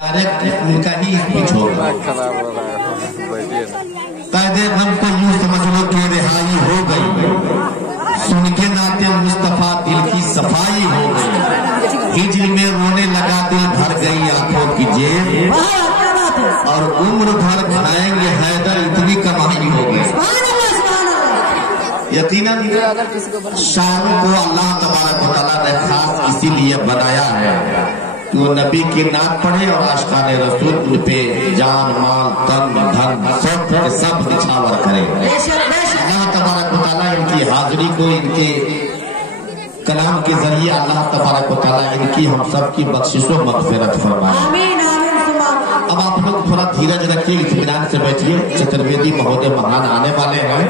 उनका ही स्पीच होगा। कायदे हम तो यूं समझ लो कि रिहाई हो गई, सुन के नाते मुस्तफा दिल की सफाई हो गई, हिजर में रोने लगा दिल भर गई आंखों की जेब, और उम्र भर खाएंगे हैदर इतनी कमाई हो गई। यकीनन शायरों को अल्लाह तबारक व तआला ने खास इसीलिए बनाया है कि वो नबी की नात पढ़े और आशिकाने रसूल उन पे जान माल तन धन सब निछावर करे। अल्लाह तबारक व तआला इनकी हाजिरी को इनके कलाम के जरिए अल्लाह तबारक व तआला इनकी हम सब की बख्शिशो मगफिरत फरमाए। अब आप लोग थोड़ा धीरज रखिए, इत्मीनान से बैठिए। चतुर्वेदी महोदय महान आने वाले हैं।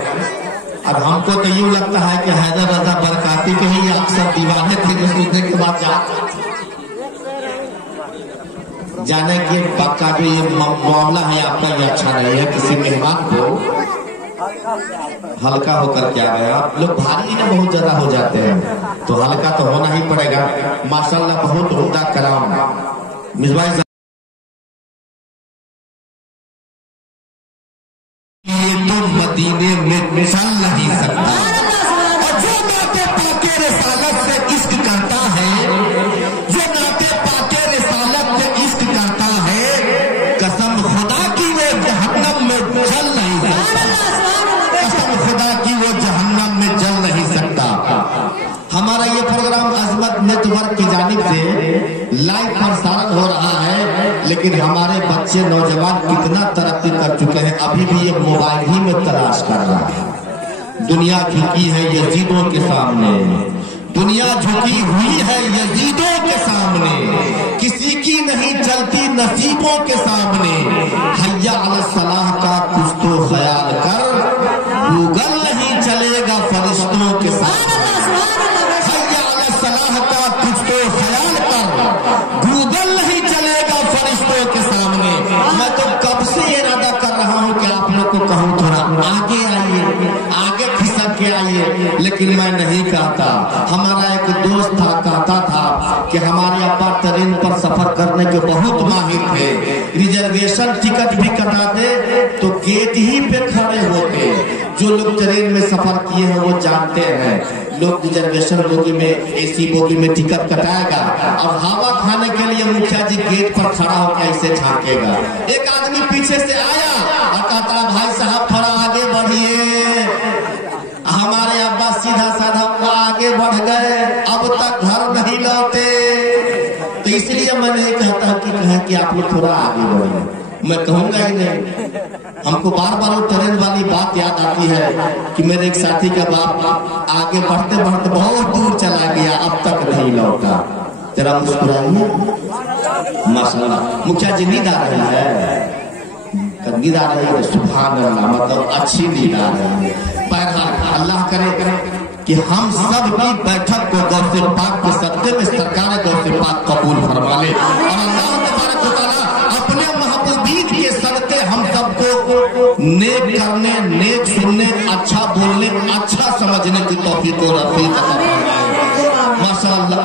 अब हमको तो यूं लगता है कि हैदर रजा बरकाती के ही अक्सर दीवाने थे जो सुनने के बाद जाने के पक्का जो ये मामला है आपका ये अच्छा नहीं है। किसी मेहमान को हल्का होकर क्या है, आप लोग भारी ना बहुत ज्यादा हो जाते हैं तो हल्का तो होना ही पड़ेगा। माशाल्लाह बहुत उम्दा कलाम मिसबाह मदीने में चल नहीं सकता, और जो नाते पाके रिसालत से इश्क करता है, जो नाते पाके रिसालत से इश्क करता है, कसम खुदा की वो जहन्नम में जल नहीं सकता, कसम खुदा की वो जहन्नम में जल नहीं सकता। हमारा ये प्रोग्राम अजमत नेटवर्क की जानिब से लाइव प्रसारण हो रहा है, लेकिन हमारे बच्चे नौजवान कितना तरक्की कर चुके हैं, अभी भी ये मोबाइल ही में तलाश कर रहा है। दुनिया झुकी है यजीदों के सामने, दुनिया झुकी हुई है यजीदों के सामने, किसी की नहीं चलती नसीबों के सामने। हैया अला सलाह का कुछ तो ख्याल कर, गूगल नहीं चलेगा फरिश्तों के सामने। हैया अला सलाह का कुछ तो ख्याल कर, गूगल नहीं चलेगा फरिश्तों के सामने। मैं तो कब से इरादा कर रहा हूँ कि आप लोग को कहूँ थोड़ा आगे आइए, आगे खिसक के आइए, लेकिन मैं नहीं कहता। हमारा एक दोस्त था, कहता था कि हमारे अब्बा ट्रेन पर सफर करने के बहुत माहिर थे, रिजर्वेशन टिकट भी कटाते तो गेट ही पे खड़े होते। जो लोग ट्रेन में सफर किए हैं वो जानते हैं, लोग रिजर्वेशन बोगी में एसी बोगी में टिकट कटाएगा और हवा खाने के लिए मुखिया जी गेट पर खड़ा होकर ऐसे झांकेगा। एक आदमी पीछे से आया और कहता भाई साहब थोड़ा आगे बढ़िए। हमारे अब्बा सीधा साधा आगे बढ़ गए, अब तक घर नहीं लौटे। तो इसलिए मैंने कहता कि आप लोग थोड़ा आगे बढ़िए। मैं कहूंगा ही नहीं, हमको बार बार वो ट्रेन वाली बात याद आती है कि मेरे एक साथी का बाप आगे बढ़ते बढ़ते बहुत दूर चला गया, अब तक नहीं लौटा। जरा मुस्कुराइए। माशाल्लाह मुखिया जी नींद आ रही है, नींद आ रही है, सुभान अल्लाह, मतलब अच्छी नींद आ रही है। बहरहाल अल्लाह करे कि हम सब की बैठक को गौसे पाक के सदक़े में सरकार गौसे पाक कबूल फरमा ले, और अल्लाह तबारक व तआला अपने महबूबीन के सदक़े हम सबको नेक करने, नेक सुनने, अच्छा बोलने, अच्छा समझने की तौफीक और रफ़ीक अता फरमाए। माशाअल्लाह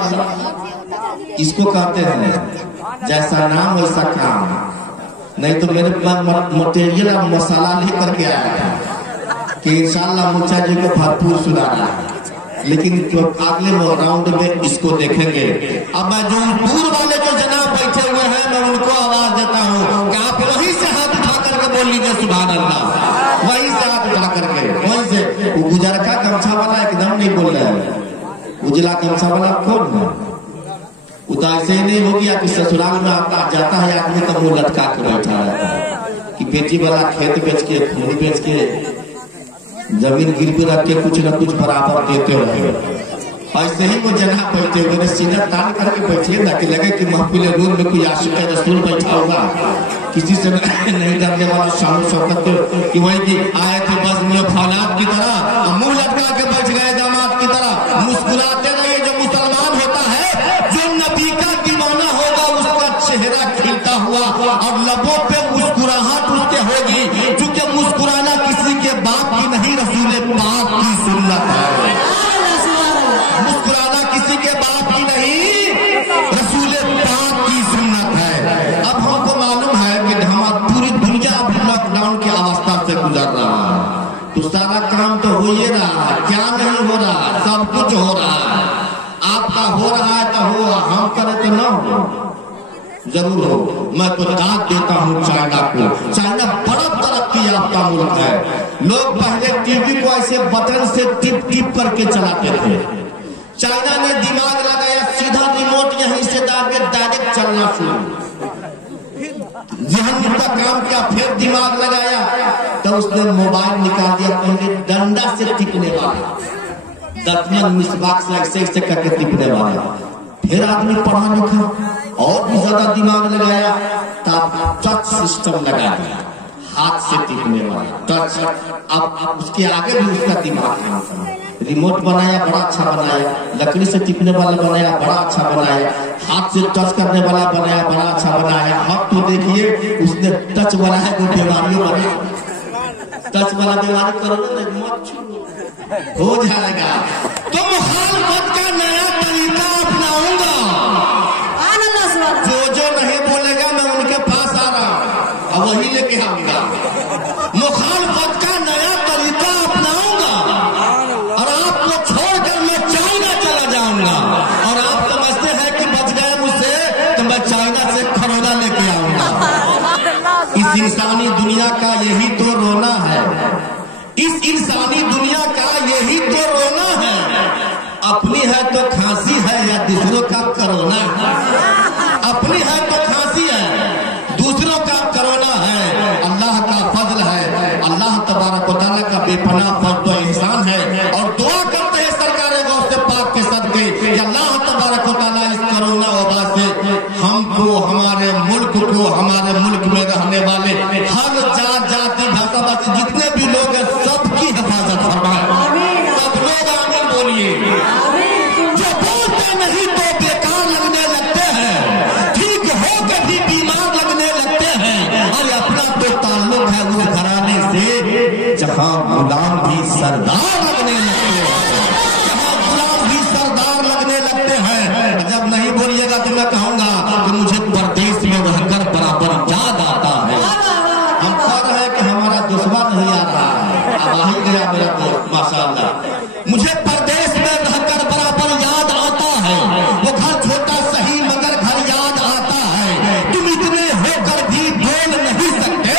इसको कहते हैं जैसा नाम वैसा काम। नहीं तो मेरे पास मटेरियल और मसाला लेकर के आया था कि इंशाअल्लाह मुखिया जी को भरपूर सुनाना है, लेकिन अगले राउंड में इसको देखेंगे। अब मैं जो दूर वाले जो जनाब बैठे हुए हैं मैं उनको आवाज देता हूँ कि आप वहीं से हाथ उठा करके बोल लीजिए सुभान अल्लाह, वहीं से हाथ उठा करके, वहीं से। वो गुजरका गमछा वाला एकदम नहीं बोल रहा है, उजला गमछा वाला कौन है? वो तो ऐसे ही नहीं हो गया कि ससुराल में आता जाता है आदमी का मुंह लटका के बैठा रहता है कि बेटी वाला खेत बेच के, खून बेच के, जमीन गिरवी रख के कुछ न कुछ बराबर देते रहे। ऐसे ही वो जनाब बैठे हुए सीना तान करके बैठिए ना कि लगे कि महफिल रूम में कोई आशिक रसूल बैठा होगा, किसी से नहीं डरने वाला शान शौकत कि वही की आए थे बस में फौलाद की तरह, मुंह लटका के बैठ गए दामाद की तरह। मुस्कुराते रहिए, जो मुसलमान होता है, जो नबी का दीवाना होगा, उसका चेहरा खिलता हुआ और लबों पे मुस्कुराहट उसके होगी, क्योंकि मुस्कुराना किसी के बाप की नहीं, रसूल पाक की सुन्नत है। मुस्कुराना किसी के बाप की नहीं, रसूल पाक की सुन्नत है। अब हम हो ही रहा है, क्या नहीं हो रहा है, सब कुछ हो रहा है। आपका हो रहा है तो हो, हम करें तो ना हो, जरूर हो। मैं तो दाद देता हूँ चाइना को। चाइना बड़ा तरक्की याफ्ता मुल्क है। लोग पहले टीवी को ऐसे बटन से टिप टिप करके चलाते थे। चाइना ने दिमाग लगाया, सीधा रिमोट यहीं से डाल के डायरेक्ट चलना शुरू। जहन का काम किया, फिर दिमाग लगाया तो उसने मोबाइल निकाल दिया, पहले डंडा से टिपने वाला, दतमन मिसबाक से ऐसे करके टिपने वाला। फिर आदमी पढ़ा लिखा और भी ज्यादा दिमाग लगाया तब टच सिस्टम लगा दिया, हाथ से टिपने वाला टच। अब उसके आगे भी उसका दिमाग काम करना। रिमोट बनाया, बड़ा अच्छा बनाया। लकड़ी से टिपने वाला बनाया, बड़ा अच्छा बनाया। हाथ से टच करने वाला बनाया, बड़ा अच्छा बनाया। अब तो देखिए उसने टच वाला है वो बीमारियों वाला, टच वाला बीमारी करोगे हो जाएगा। तो मुखालफत का नया तरीका अपनाऊंगा। जो नहीं बोलेगा मैं उनके पास आ रहा हूं और वही लेके आऊंगा। मुखालफत का नया तरीका अपनाऊंगा और आपको छोड़कर मैं चाइना चला जाऊंगा। और आप समझते हैं कि बच गए मुझसे तो मैं चाइना से कोरोना लेके आऊंगा। इस इंसानी दुनिया का यही तो रोना है, इस इंसानी दुनिया का यही तो रोना है। अपनी है तो खांसी है या दूसरों का कोरोना है। अपनी है तो खांसी है, दूसरों का कोरोना है। अल्लाह का फजल है, अल्लाह तबारक व तआला का बेपनाह फजल व एहसान है। और दुआ करते हैं सरकार गौसे पाक के सदके कि अल्लाह तबारक व तआला इस कोरोना वबा से हमको, हमारे मुल्क को, हमारे मुल्क में रहने वाले हर जात जाति भाषा भाषी जितने भी लोग हैं सबकी हिफाजत फरमाए। सब लोग आमीन बोलिए। जो बोलते नहीं तो बेकार लगने लगते हैं, ठीक हो के भी बीमार लगने लगते हैं। और अपना तो ताल्लुक है उस घराने से जहां गुलाम भी सरदार लगने लगते हैं, जहां गुलाम भी सरदार लगने लगते हैं। जब नहीं बोलिएगा तो मैं कहूंगा कि मुझे परदेश में रहकर बराबर याद आता है। हम कह रहे हैं कि हमारा दुश्मन नहीं आ रहा है, अब आ ही गया मेरा दोस्त माशाअल्लाह। मुझे परदेश में रहकर बराबर याद आता है। वो घर छोटा सही मगर घर याद आता है। तुम इतने होकर भी बोल नहीं सकते,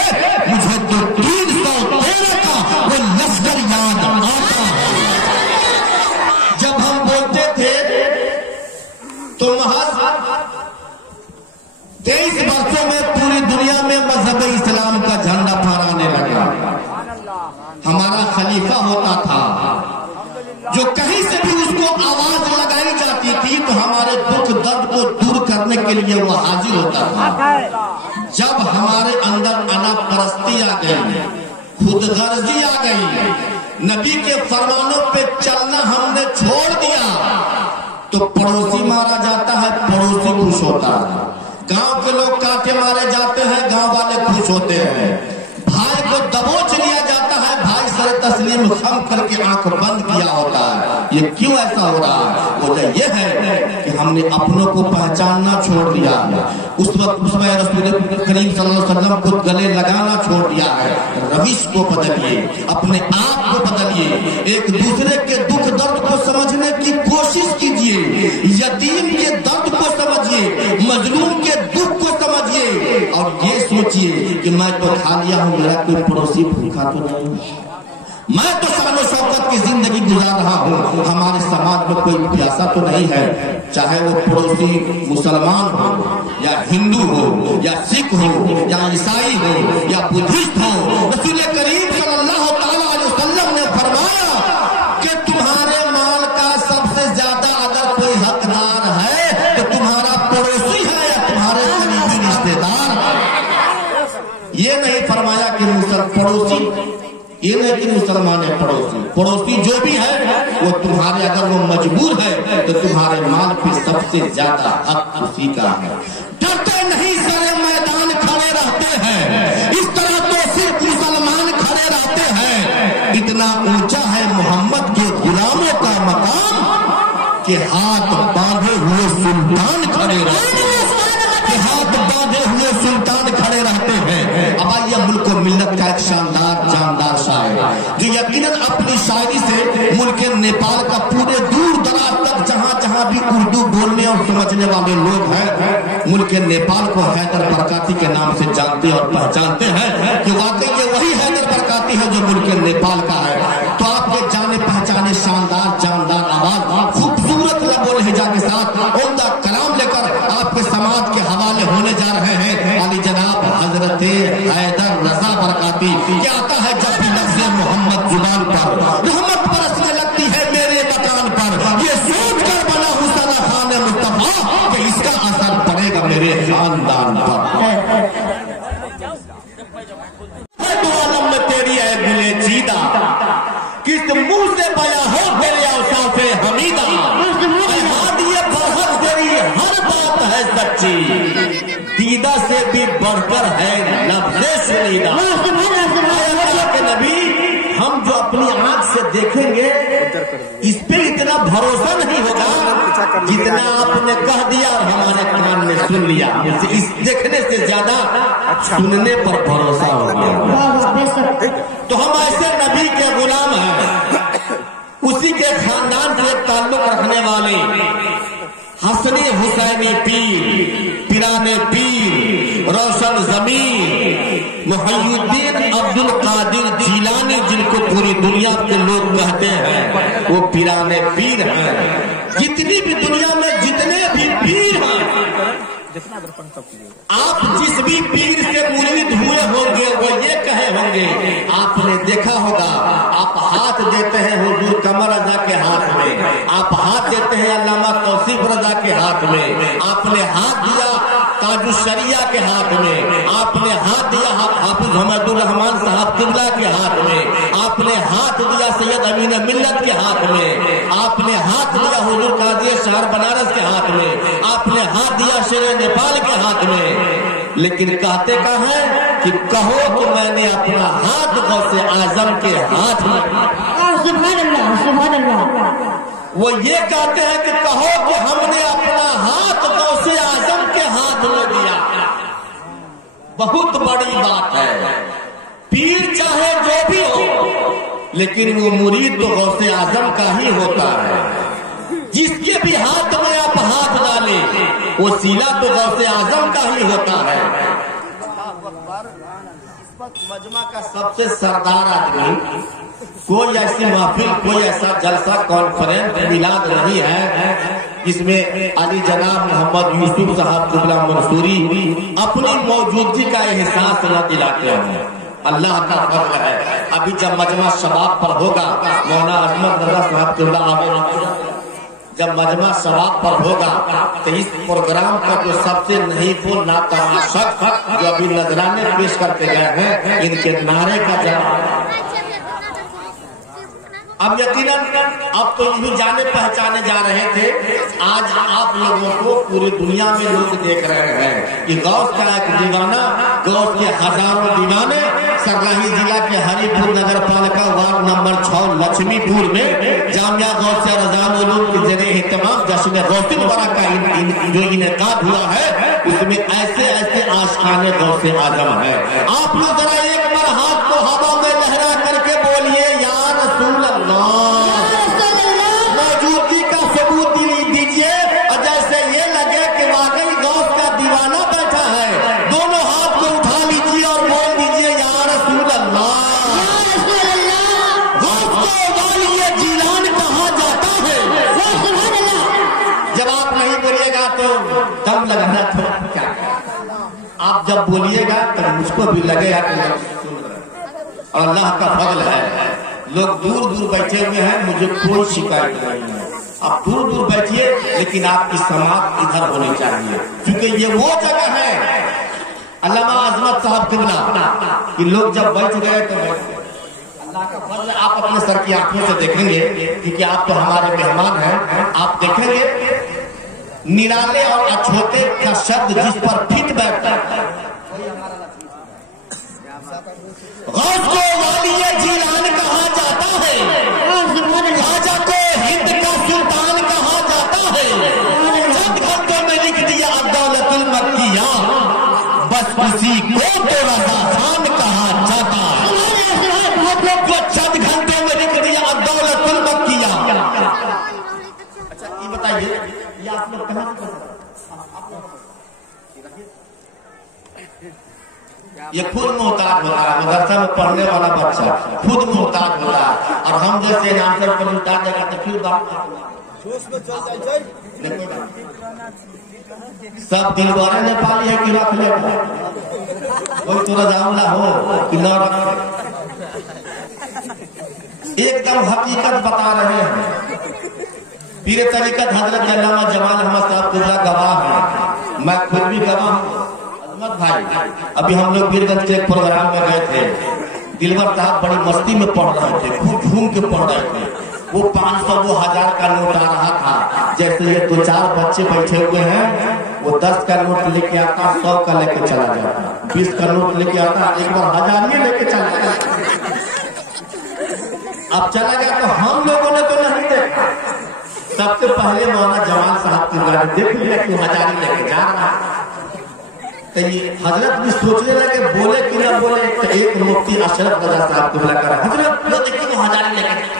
मुझे तो 313 का वो लश्कर याद आता है। जब हम बोलते थे तो महज 23 वर्षों में पूरी दुनिया में मजहब इस्लाम का झंडा फहराने लगा। हमारा खलीफा होता था जो कहीं से भी उसको आवाज लगाई जाती थी तो हमारे दुख दर्द को दूर करने के लिए वो हाजिर होता था। जब हमारे अंदर अनापरस्ती आ गई, खुदगर्जी आ गई, नबी के फरमानों पे चलना हमने छोड़ दिया तो पड़ोसी मारा जाता है, पड़ोसी खुश होता है। गांव के लोग काटे मारे जाते हैं, गांव वाले खुश होते हैं। भाई को दबोच लिया जाता है, भाई सर तस्लीम खम करके आंख बंद किया होता है। ये क्यों ऐसा हो रहा है? वजह यह है कि हमने अपनों को पहचानना छोड़ दिया है। उस वक्त उसमें रसूल करीम सल्लल्लाहु अलैहि वसल्लम को गले लगाना छोड़ दिया है। रविश को बदलिए, अपने आप को बदलिए, एक दूसरे के दुख दर्द को समझने की कोशिश कीजिए, यतीम के दर्द को समझिए, मजलूम के दुख को समझिए और ये सोचिए कि मैं तो खा लिया हूँ, मेरा कोई पड़ोसी भूखा तो नहीं, मैं तो शानो शौकत की जिंदगी गुजार रहा हूँ, हमारे समाज में कोई प्यासा तो नहीं है। चाहे वो पड़ोसी मुसलमान हो या हिंदू हो या सिख हो या ईसाई हो या बुद्धिस्ट हो। रसूल करीम सल्लल्लाहु अलैहि वसल्लम ने फरमाया कि तुम्हारे माल का सबसे ज्यादा अगर कोई हकदार है तो तुम्हारा पड़ोसी है या तुम्हारे करीबी रिश्तेदार। ये नहीं फरमाया कि पड़ोसी, ये नहीं कि मुसलमान है पड़ोसी। पड़ोसी जो भी है वो तुम्हारे, अगर वो मजबूर है तो तुम्हारे माल पे सबसे ज्यादा हक उसी का है। डरते नहीं सारे मैदान खड़े रहते हैं, इस तरह तो सिर्फ मुसलमान खड़े रहते हैं। इतना ऊंचा है मोहम्मद के गुलामों का मकाम कि हाथ बांधे हुए सुल्तान खड़े रहते हैं, कि हाथ बांधे हुए सुल्तान खड़े रहते हैं। अब आइए मुल्क को मिल्लत का एक शानदार जानदार शायर जो यकीनन अपनी शायरी से जहाँ भी उर्दू बोलने और समझने वाले लोग हैं, मुल्क नेपाल को हैदर बरकाती के नाम से जानते और पहचानते हैं कि वाकई ये वही हैदर बरकाती है जो मुल्क नेपाल का है। तो आपके जाने पहचाने शानदार जानदार आवाज, खूबसूरत लबो लहजा के साथ उम्दा कलाम लेकर आपके समाज के हवाले होने जा रहे हैं अली जनाब हजरत हैदर रजा बरकाती। क्या आता है जब भी लफ्ज़ मोहम्मद जुबान पर, रहमत बरसने लगती है मेरे मकान पर, ये सोच कर बना हूँ सना खान मुस्तफा कि इसका असर पड़ेगा मेरे खानदान पर। आलम में तेरी है गुले जीदा, किस मुंह से बया हो मेरे औसाफे हमीदा, ये बहुत तेरी हर बात है सच्ची, दीदा से भी बढ़कर है लफ्ज़े सुनीदा। के नबी हम जो अपनी आंख से देखेंगे इस पे इतना भरोसा नहीं होगा जितना आपने कह दिया और हमारे कान ने सुन लिया। इस देखने से ज्यादा सुनने पर भरोसा होगा। तो हम ऐसे नबी के गुलाम हैं, उसी के खानदान से ताल्लुक रखने वाले हसनी हुसैनी पीर, पिराने पीर, रोशन जमीन, मुहय्यिद्दीन अब्दुल कादिर जीलानी, जिनको पूरी दुनिया के लोग कहते हैं, वो पिराने पीर हैं। जितनी भी दुनिया में जितने भी पीर हैं, आप जिस भी पीर से मुरीद हुए होंगे वो ये कहे होंगे, आपने देखा होगा आप हाथ देते हैं हुजूर कमर रजा के हाथ में, आप हाथ देते हैं अल्लामा तौसीफ रजा के हाथ में, आपने हाथ दिया ताजुश शरिया के हाथ में, आपने हाथ दिया हाफिज हमीदुर रहमान साहब किबला के हाथ में, आपने हाथ दिया सैयद अमीन मिल्लत के हाथ में, आपने हाथ दिया हुजूर काजी शहर बनारस के हाथ में, आपने हाथ दिया शेर नेपाल के हाथ में। लेकिन कहते का है कि कहो कि मैंने अपना हाथ गौसे आजम के हाथ में, सुभान अल्लाह। वो ये कहते हैं कि कहो कि हमने अपना हाथ गौसे आजम के हाथ में दिया। बहुत बड़ी बात है, पीर चाहे जो भी हो लेकिन वो मुरीद तो गौसे आजम का ही होता है। जिसके भी हाथ में आप हाथ डाले वो सीला तो गौसे आजम का ही होता है। मजमा का सबसे सरदार आदमी, कोई ऐसी महफिल, कोई ऐसा जलसा कॉन्फ्रेंस मिलाद नहीं है जिसमें अली जनाब मोहम्मद यूसुफ साहब कुबला मंसूरी अपनी मौजूदगी का एहसास न दिलाते हैं। अल्लाह का फर्ज है। अभी जब मजमा शबाब पर होगा, मौलाना अजमत रजा साहब कुबला जब मजमा शबाब पर होगा तो इस प्रोग्राम का जो सबसे नहीं फूल नाकाम शख्स जो अभी नजराने पेश करते गए हैं, इनके नारे का जवाब अब यकीनन अब तो यही जाने पहचाने जा रहे थे। आज आप लोगों को पूरी दुनिया में लोग देख रहे हैं कि गौस का एक दीवाना, गौस के हजारों दीवाने सरलाही जिला के हरिपुर नगर पालिका वार्ड नंबर 6 लक्ष्मीपुर में जामिया गौस रज़ान उलूम के जरिए एहतमाम जश्न गौसिल वरा का जो इनेकाद हुआ है, उसमें ऐसे ऐसे आशिकाने गौसे आजम है। आप लोग जरा एक बार हाथ को हवा में लहरा करके बोलिए या रसूल अल्लाह, मौजूदगी का सबूत दीजिए। और जैसे ये लगे कि वाकई गौस का दीवाना बैठा है, दोनों हाथ को उठा लीजिए और बोल दीजिए या रसूल अल्लाह। गौस को वालिए जीलान कहा जाता है। जब आप नहीं बोलिएगा तो दम लगाना थोड़ा क्या, आप जब बोलिएगा तो मुझको भी लगेगा कि और अल्लाह का फजल है। लोग दूर दूर बैठे हुए हैं, मुझे कोई शिकायत नहीं है। आप दूर दूर बैठिए लेकिन आपकी समाप्त इधर होनी चाहिए, क्योंकि ये वो जगह है अल्लामा अजमत साहब किबला कि लोग जब बैठ गए तो अल्लाह का फजल आप अपने सर की आंखों से देखेंगे, क्योंकि आप तो हमारे मेहमान हैं। आप देखेंगे निराले और अछूते का शब्द जिस पर फिट बैठता है, गौस को वालिए जीलान कहा जाता है, ख्वाजा को हिंद का सुल्तान कहा जाता है। चंद घंटों में लिख दिया अब्दौलतुल मक्किया, बस उसी को तो रज़ा खान कहा जाता है। वो चंद घंटों में लिख दिया अब्दौलतुल मक्किया। अच्छा ये बताइए ये आप लोग कहाँ ये खुद मोहताज होता है, मदरसा में पढ़ने वाला बच्चा खुद मोहताज होता है, और हम जैसे नाम पर उतार देगा तो फिर सब दिलवाले नेपाली है कि रख लेगा कोई तो रजामला हो कि न रख। एकदम हकीकत बता रहे हैं। पीर तरीकत हजरत अल्लामा जमाल अहमद साहब कुबरा गवाह है, मैं खुद भी गवाह हूँ। अजमत भाई अभी हम लोग वीरगंज के एक प्रोग्राम में गए थे, दिलवर साहब बड़ी मस्ती में पढ़ रहे थे, खूब घूम के पढ़ रहे थे। वो 500 वो 1000 का नोट आ रहा था, जैसे ये 2-4 बच्चे बैठे हुए हैं, वो 10 का नोट लेके आता, 100 का लेके चला जाता, 20 का नोट लेके आता, एक बार 1000 ही लेके चला जाता। अब चला गया तो हम लोगों ने तो नहीं देखा, सबसे पहले मौलाना जमाल साहब के बारे में देख लिया कि 1000 ही लेके जा रहा है। तो ये हजरत भी सोचने लगे बोले कि ना बोले, तो एक मुफ्ती अशरफ रजा साहब को बुलाकर हजरत वो देखिए वो 1000 ही लेके।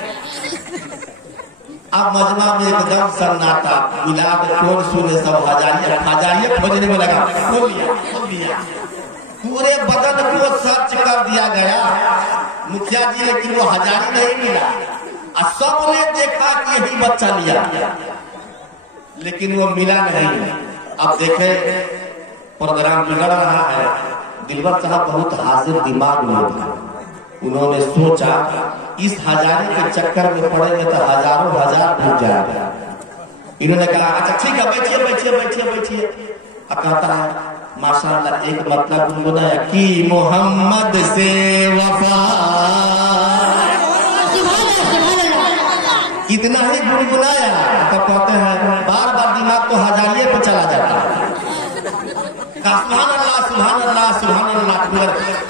अब मजमा में एकदम सन्नाटा, मिलाद कौन सुने, सब 1000 खोजने में लगा, खोल लिया पूरे बदन को सर्च कर दिया गया मुखिया जी, लेकिन वो 1000 ही नहीं मिला। और सबने देखा कि यही बच्चा लिया, लेकिन वो मिला नहीं। अब देखे प्रोग्राम बिगड़ रहा है। दिलवर साहब बहुत हाजिर दिमाग लोग हैं, उन्होंने सोचा इस 1000 के चक्कर में पड़ेंगे तो हजारों हजार डूब जाएगा। इन्होंने कहा अच्छा ठीक है बैठिए। कहता है माशाअल्लाह एक मतलब गुनगुनाया कि मोहम्मद से वफा, इतना ही गुनगुनाया तो कहते हैं बार बार दिमाग तो 1000 पे चला जाता है। सुभान अल्लाह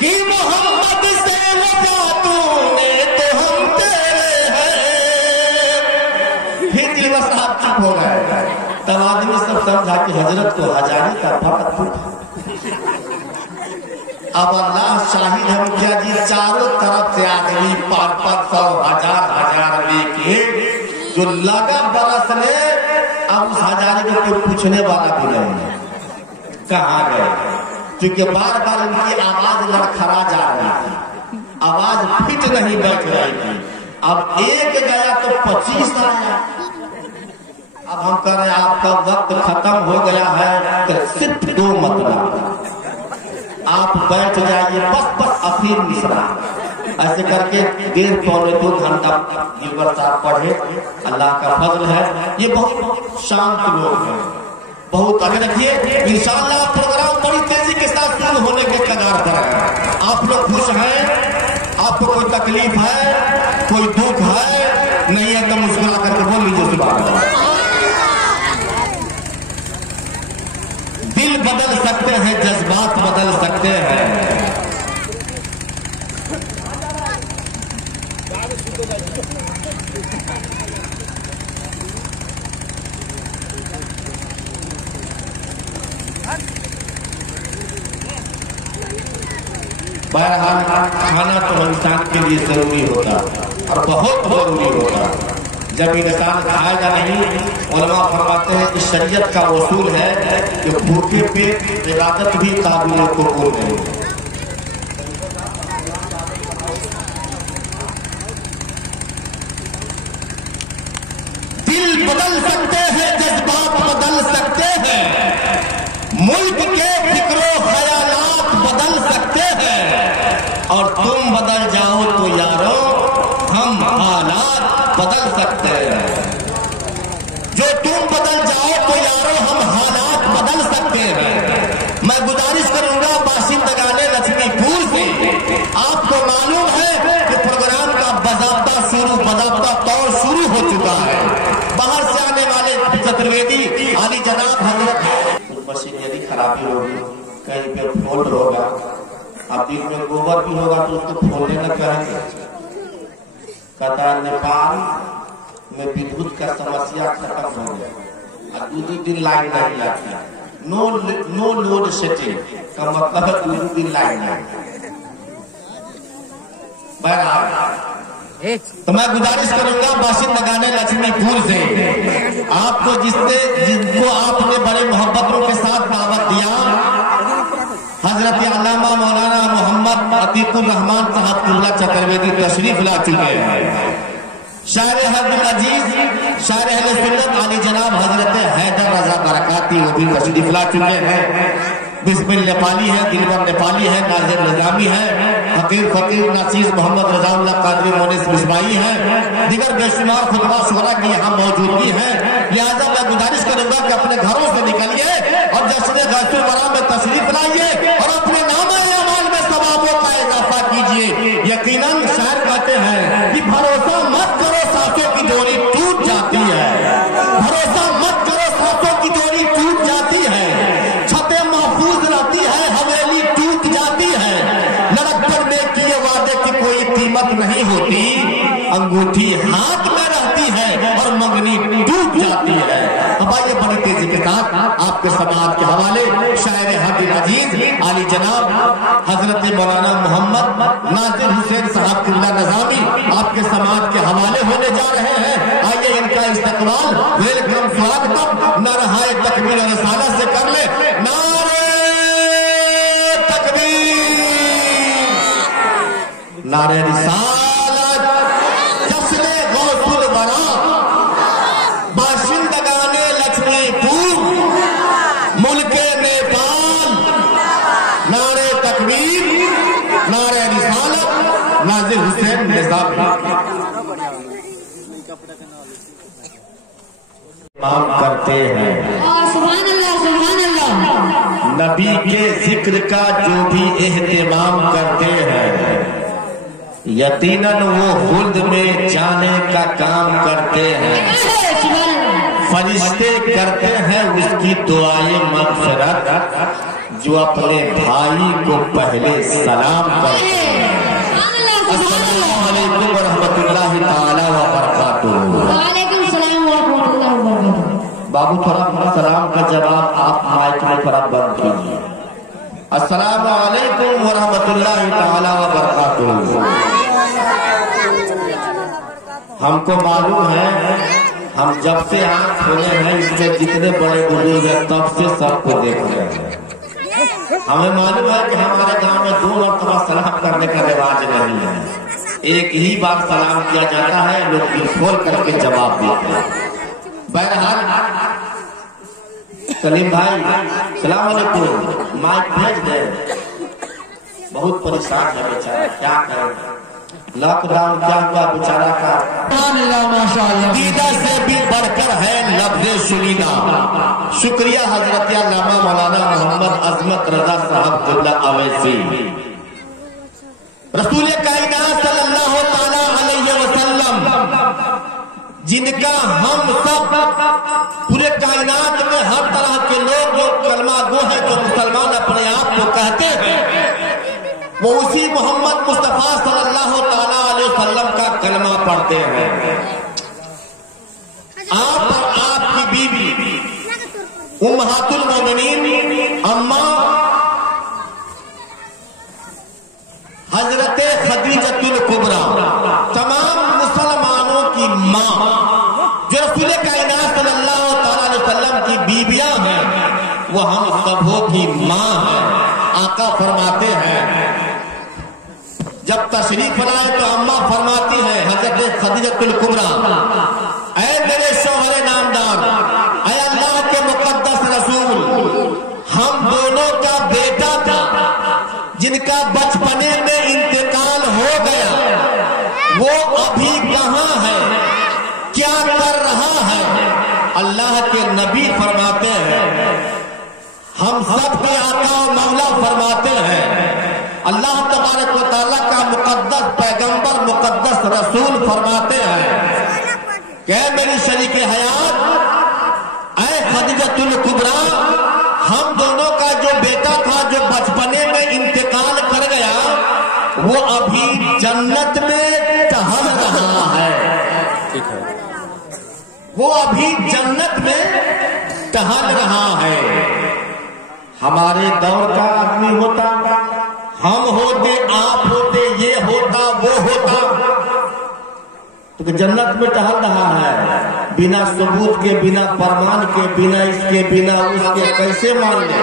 कि मोहम्मद से वफा तूने तो हम तेरे हैं। फिर दिलवर साहब चुप हो गए, तब आदमी सब समझा कि हजरत को 1000 का फर्क। अब अल्लाह शाहिद है मुखिया जी, चारों तरफ से आदमी 500 1000 लेके जो लगा बरसने, अब उस 1000 को कोई पूछने वाला भी नहीं है कहाँ गए, क्योंकि बार बार उनकी आवाज लड़खड़ा जा रही थी, आवाज फिट नहीं बैठ रही थी। अब एक गया तो 25 आया। अब हम कह रहे हैं आपका वक्त खत्म हो गया है, तो सिर्फ 2 मतलब आप बैठ जाइए, बस अफीम मिश्रा ऐसे करके 1.5-2 घंटा दिलवर साहब पढ़े। अल्लाह का फजल है, ये बहुत शांत लोग हैं, बहुत आगे रखिए। इंशाअल्लाह प्रोग्राम बड़ी तेजी के साथ शुरू होने के कगार पर है। आप लोग खुश हैं? आपको कोई तकलीफ है, कोई दुख है? नहीं है तो मुस्कुरा करके बोल लीजिए सुभान अल्लाह। दिल बदल सकते हैं, जज्बात बदल सकते हैं। बहरहाल खाना तो इंसान के लिए जरूरी होता और बहुत जरूरी होता। जब इंसान खाएगा नहीं, उलमा फरमाते हैं कि शरीयत का उसूल है कि भूखे पेट इबादत भी काबिल कबूल नहीं। दिल बदल सकते हैं, जज्बात बदल सकते हैं, मुल्क के फिक्रो ख्यालात बदल सकते हैं, और तुम बदल जाओ तो यारो हम हालात बदल सकते हैं। जो तुम बदल जाओ तो यारो हम हालात बदल सकते हैं। मैं गुजारिश करूंगा बाशिंदगाने लक्ष्मीपुर से, आपको मालूम है कि प्रोग्राम का बजाबता तौर शुरू हो चुका है। बाहर से आने वाले चतुर्वेदी आली जनाब हजरत मशीन यदि खराबी होगी, कहीं पे फोल्ड होगा, अब दिन में गोबर भी होगा तो उसको फोड़ने न कहेंगे। कहता है नेपाल में विद्युत का समस्या खत्म हो गया, 2 दिन लाइन नहीं आती। नो लोड शेडिंग का मतलब है 2 दिन लाइन नहीं। बहरहाल तो मैं गुजारिश करूंगा बाशिंदगाने लक्ष्मीपुर से आपको जिनको आपने बड़े मोहब्बतों के साथ दावत दिया, हजरत अल्लामा मौलाना मोहम्मद अतीकुर रहमान साहब किबला चतुर्वेदी तशरीफ ला चुके हैं। शायर अब्दुल अजीज शायर अहले सुन्नत आली जनाब हजरत हैदर रजा बरकाती वो भी तशरीफ ला चुके हैं। बिस्मिल नेपाली है, दिलबर नेपाली है, नाजिर निजामी है, फकीर फकीर नासीर मोहम्मद रजाउल्लाह कादरी मोनिस मिसबाई है, दिगर बेशुमार खुतबा शुरा की यहाँ मौजूदगी है। लिहाजा मैं गुजारिश करूंगा कि अपने घरों से निकलिए और जश्न गौसुल वरा में तशरीफ लाइए और अपने नाम-ए-अमाल में सवाबों का इजाफा कीजिए। यकीनन शायर कहते हैं कि भरोसा मत करो सांसों की डोरी टूट जाती है, भरोसा मत करो सांसों की डोरी टूट जाती है, छतें महफूज रहती है, हवेली टूट जाती है, लड़क पड़ने किए वादे की कोई कीमत नहीं होती, अंगूठी हाथ में रहती है और मंगनी टूट जाती है। अब आइए बड़ी तेजी के साथ आपके समाज के हवाले शायर अब्दुल अजीज आली जनाब हजरत मौलाना मोहम्मद नाजिर हुसैन साहब किबला निजामी आपके समाज के हवाले होने जा रहे हैं। आइए इनका इस्तकबाल वेलकम स्वागतम नारे तकबीर और रिसालत से कर ले। नारे तकबीर, नारे रिसालत, जश्न गौसुल वरा, बाशिंदगाने लक्ष्मीपुर, मुल्के नेपाल, नारे तकबीर, नारे रिसालत, नाजिर हुसैन निजामी माफ करते हैं। सुभान अल्लाह, सुभान अल्लाह। नबी के जिक्र का जो भी एहतमाम करते हैं, यकीनन वो खुल्द में जाने का काम करते हैं। फरिश्ते करते हैं उसकी दुआए मग़फ़िरत जो अपने भाई को पहले सलाम करते हैं। अस्सलामु अलैकुम व रहमतुल्लाहि तआला व बरकातुहू। वालेकुम सलाम व रहमतुल्लाहि व बरकातुहू। बाबू थोड़ा सलाम का जवाब आप माइक में थोड़ा बंद कीजिए। अस्सलामु अलैकुम व रहमतुल्लाहि तआला व बरकातुहू। हमको मालूम है, हम जब से आंख खोले हैं इसमें जितने बड़े बुजुर्ग हैं तब से सबको देख रहे हैं। हमें मालूम है कि हमारे गांव में 2 मरतबा सलाम करने का रिवाज नहीं है, एक ही बार सलाम किया जाता है, लोग दिल खोल करके जवाब देते हैं। बहरहाल सलीम भाई सलाम अलैकुम, माइक भेज दे। बहुत परेशान है बेचारा, क्या करें, लॉकडाउन क्या हुआ बेचारा का। दीदा से भी बढ़कर है लफ्ज़े सुनीना। शुक्रिया हजरत अल्लामा मौलाना मोहम्मद अजमत रजा साहब किबला अवैसी। रसूल कायनात सल्लल्लाहु तआला अलैहि वसल्लम जिनका हम सब पूरे कायनात में हर तरह के लोग जो कलमा गो है, जो मुसलमान अपने आप को कहते हैं, वो उसी मोहम्मद मुस्तफा सल्लल्लाहु तआला अलैहि वसल्लम का कलमा पढ़ते हैं। आप और आपकी बीवी उम्महातुल मोमिनीन अम्मा हजरत खदीजतुल कुबरा, तमाम मुसलमानों की माँ, जो रसूल कायनात सल्लल्लाहु तआला अलैहि वसल्लम की बीबियां हैं, वो हम सबों की माँ है। आका फरमाते हैं, जब तशरीफ लाए तो अम्मा फरमाती है हजरत खदीजतुल कुबरा, ऐ मेरे शौहरे नामदार, ऐ अल्लाह के मुकद्दस रसूल, हम दोनों का बेटा था जिनका बचपने में इंतकाल हो गया, वो अभी कहाँ है, क्या कर रहा है? अल्लाह के नबी फरमाते हैं, हम सब के आका और मौला फरमाते हैं, अल्लाह तबारक व तआला का मुकद्दस पैगंबर मुकद्दस रसूल फरमाते हैं कि मेरी शरीक हयात, ऐ खदीजतुल कुबरा, हम दोनों का जो बेटा था जो बचपने में इंतकाल कर गया, वो अभी जन्नत में टहल रहा है। वो अभी जन्नत में टहल रहा है। हमारे दौर का आदमी होता, हम होते, आप होते, ये होता, वो होता, तो जन्नत में टहल रहा है, बिना सबूत के, बिना प्रमाण के, बिना इसके, बिना उसके कैसे मान ले?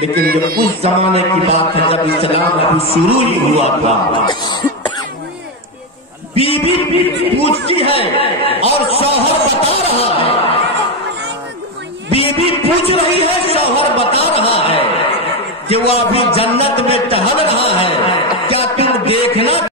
लेकिन ये उस जमाने की बात है जब इस्लाम अभी शुरू ही हुआ था। बीवी पूछती है और शौहर बता रहा है, बीवी पूछ रही है, शौहर बता रहा है कि वो अभी जन्नत में टहल रहा है, क्या तुम देखना